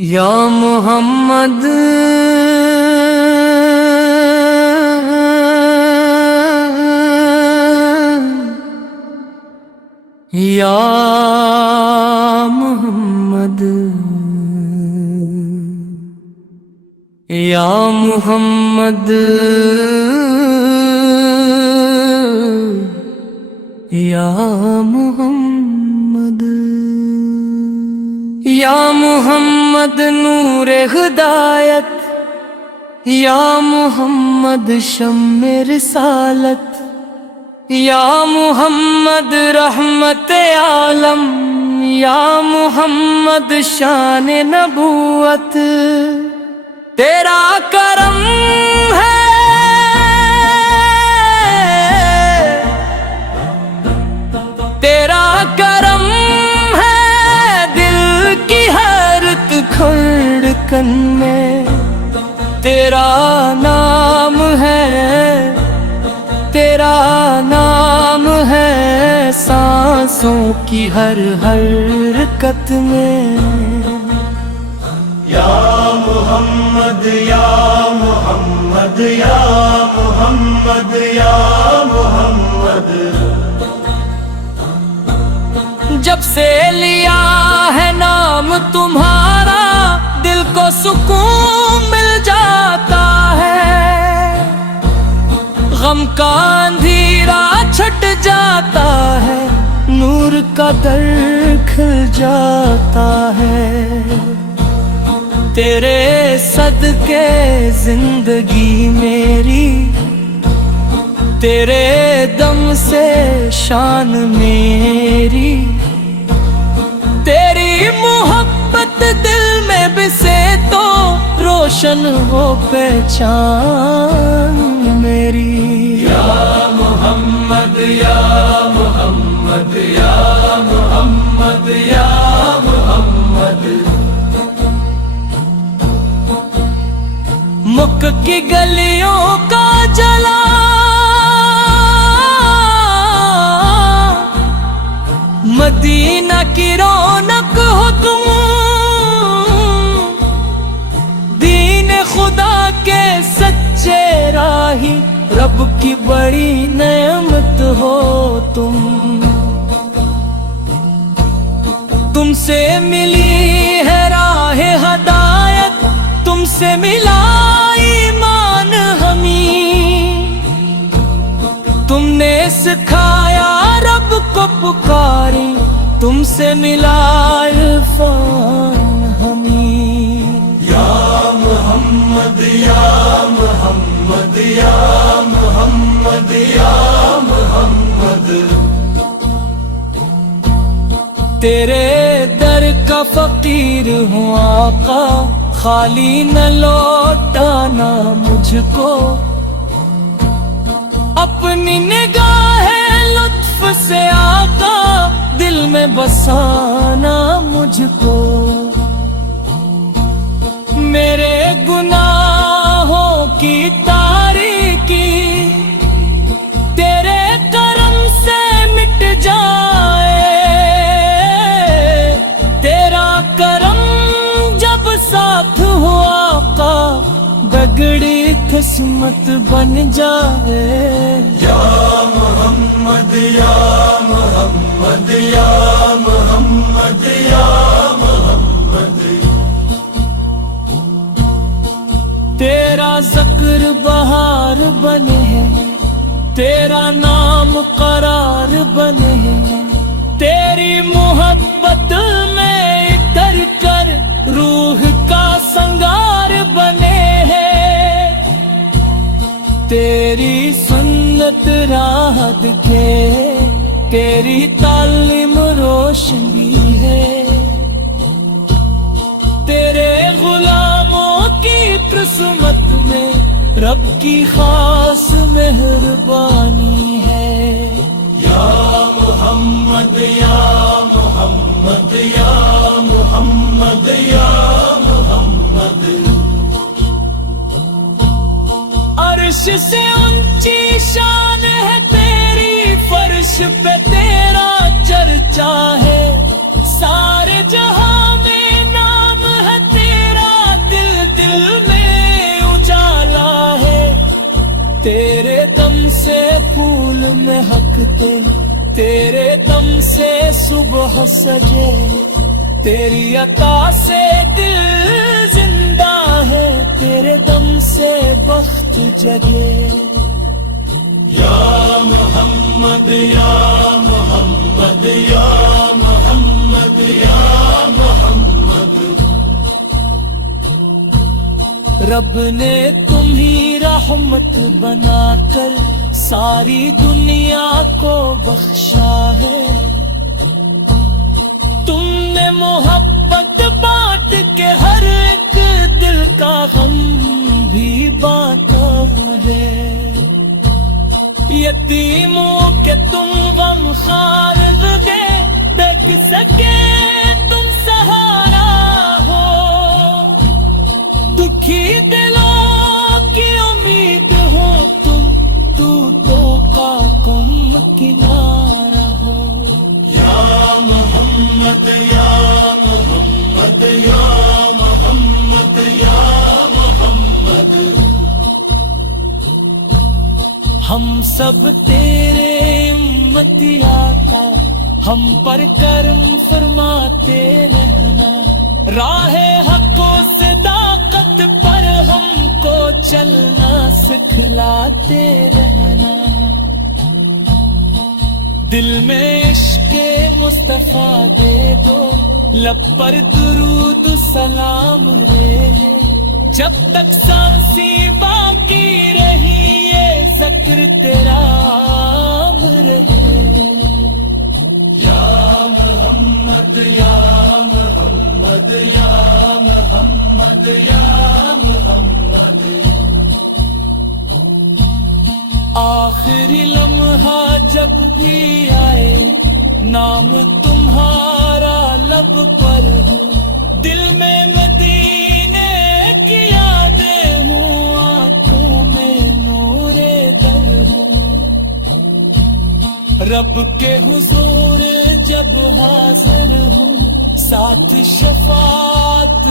یا محمد یا محمد یا محمد یا محمد یا محمد نور ہدایت یا محمد شمع رسالت یا محمد رحمت عالم یا محمد شان نبوت تیرا کرم ہے تیرا کرم ہے دل کی ہر دھڑکن میں تیرا نام ہے تیرا نام ہے سانسوں کی ہر حرکت میں یا محمد یا محمد یا محمد یا محمد جب سے لیا ہے نام تمہارا دل کو سکون مل جاتا ہے غم کا اندھیرا چھٹ جاتا ہے نور کا در کھل جاتا ہے تیرے صدقے زندگی میری تیرے دم سے شان میری تیری محبت دل میں بسے تو روشن ہو پہچان میری یا محمد یا محمد یا محمد یا محمد مکہ کی گلیوں کا جلا مدینہ کی رونق ہو تم دین خدا کے سچے راہی رب کی بڑی نعمت ہو تم سے ملی ہے راہ ہدایت تم سے ملا ایمان ہمیں تم نے سکھایا رب کو پکاری تم سے ملا عرفان ہمیں یا محمد یا محمد یا محمد یا محمد تیرے در کا فقیر ہوں آقا خالی نہ لوٹانا مجھ کو اپنی نگاہ لطف سے آقا دل میں بسانا مجھ کو میرے گناہوں کی تاریکی تیرے کرم سے مٹ جائے تیرا کرم جب ساتھ ہو آقا بگڑی قسمت بن جائے یا محمد یا محمد یا محمد یا محمد تیرا ذکر بہار بنے ہے تیرا نام قرار بنے ہے تیری محبت میں اتر کر روح کا سنگار بنے ہے تیری سنت راہ دکھے تیری تعلیم روشن بھی ہے تیرے غلاموں کی قسمت میں رب کی خاص مہربانی ہے یا محمد یا محمد یا محمد یا محمد عرش سے اونچی شان ہے تیری فرش پہ تیرا چرچا ہے سارے جہاں میں نام ہے تیرا میں حق تیرے دم سے صبح سجے، تیری عطا سے دل زندہ ہے، تیرے دم سے وقت جگے۔ یا محمد یا محمد یا محمد یا محمد، رب نے تمہیں رحمت بنا کر ساری دنیا کو بخشا ہے، تم نے محبت بانٹ کے ہر ایک دل کا غم بھی بانٹا ہے، یتیموں کے تم غم خار دے سکے تم سہارا ہو، دکھی دلوں کی امید ہو تم، تو کا کم کنارہ ہو۔ یا محمد یا محمد یا محمد یا محمد، ہم سب تیرے امتی آقا، ہم پر کرم فرماتے رہنا، راہ حق و صداقت پر ہم کو چلنا سکھلاتے رہنا، دل میں عشق مصطفیٰ دے دو، لب پر درود سلام رہے، جب تک سانسی باقی رہی یہ ذکر تیرا عام رہے۔ یا محمد یا محمد یا محمد یا محمد، آخری لمحہ جب بھی آئے نام تمہارا لب پر ہو، دل میں مدینے کی یادیں ہوں، آنکھوں میں نور در ہو، رب کے حضور جب حاضر ہوں، ساتھ شفاعت